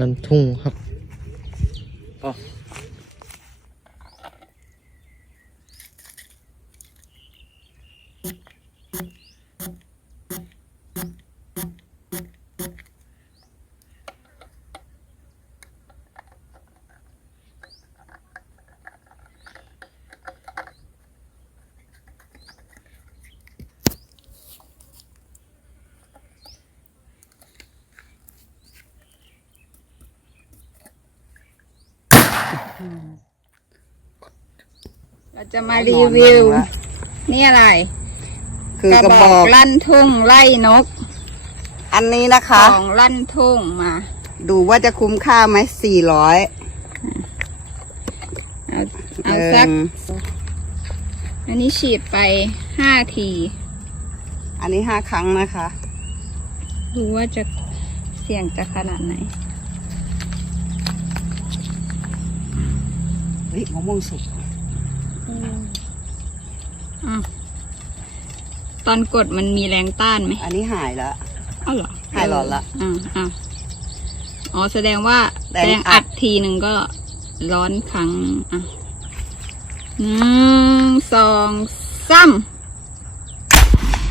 ลำทุ่งครับ เราจะมารีวิว นี่อะไร คือกระบอกลั่นทุ่งไล่นก อันนี้นะคะของลั่นทุ่งมา ดูว่าจะคุ้มค่าไหมสี่ร้อยเอาเอาสัก อันนี้ฉีดไปห้าที อันนี้ห้าครั้งนะคะ ดูว่าจะเสี่ยงจะขนาดไหน เฮ้ยมะม่วงสุกอะตอนกดมันมีแรงต้านไหมอันนี้หายแล้วอ้าวเหรอหายหลอนละ อ่าอ่าอ๋อแสดงว่าแรงแรงอัอัดดทีหนึ่งก็ร้อนครั้งอะหนึ่งสองสาม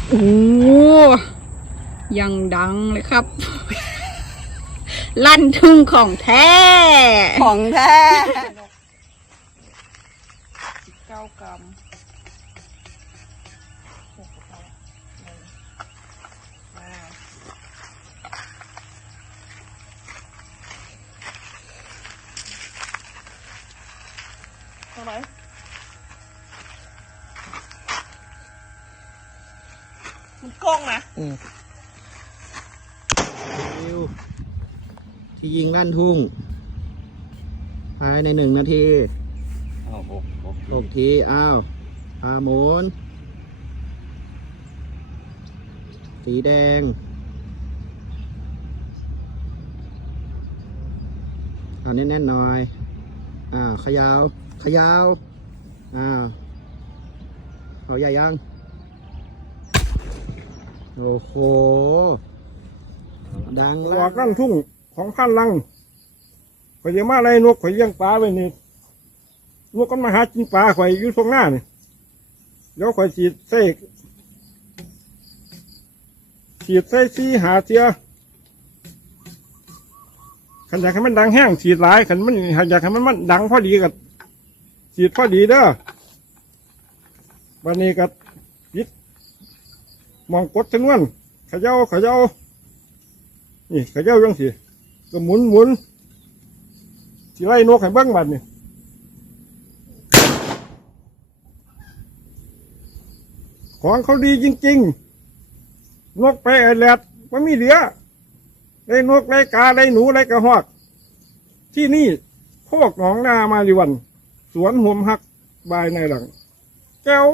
โอ้ยังดังเลยครับ ลั่นทุ่งของแท้ ของแท้ เก้ากรัมมันกล้องนะอืมวิวที่ยิงลั่นทุ่งภายในหนึ่งนาที หกทีอ้าวพาหมุนสีแดง เอาแน่นๆหน่อย อ่าเขยาวขยาวอ่าเขาใหญ่ยัง โอ้โห ดังอแล้อวกนั่นทุ่งของพันลังข่อยจะมาอะไรนกข่อยเลี้ยงปลาไว้นี่ นกก็มาหากินปลาข่อยอยู่ตรงหน้านี่เดี๋ยวข่อยฉีดใส่ฉีดใส่ซีหาเทียขันอยากให้มันดังแห้งฉีดหลายขันมันอยากให้มันมันดังพอดีกับฉีดพอดีเด้อวันนี้ก็ยิดมองกดจำนวนขย่าขย่านี่ขย่าจังสิก็หมุนหมุนสิไล่นกให้เบิ้งบัดนี่ ของเขาดีจริง ๆ นกไปไอแลดมันมีเหลือได้นกได้กาได้หนูได้กระหอก ที่นี่โคกหนองนามาลิวัน สวนหวมหักบายในหลังแก้ว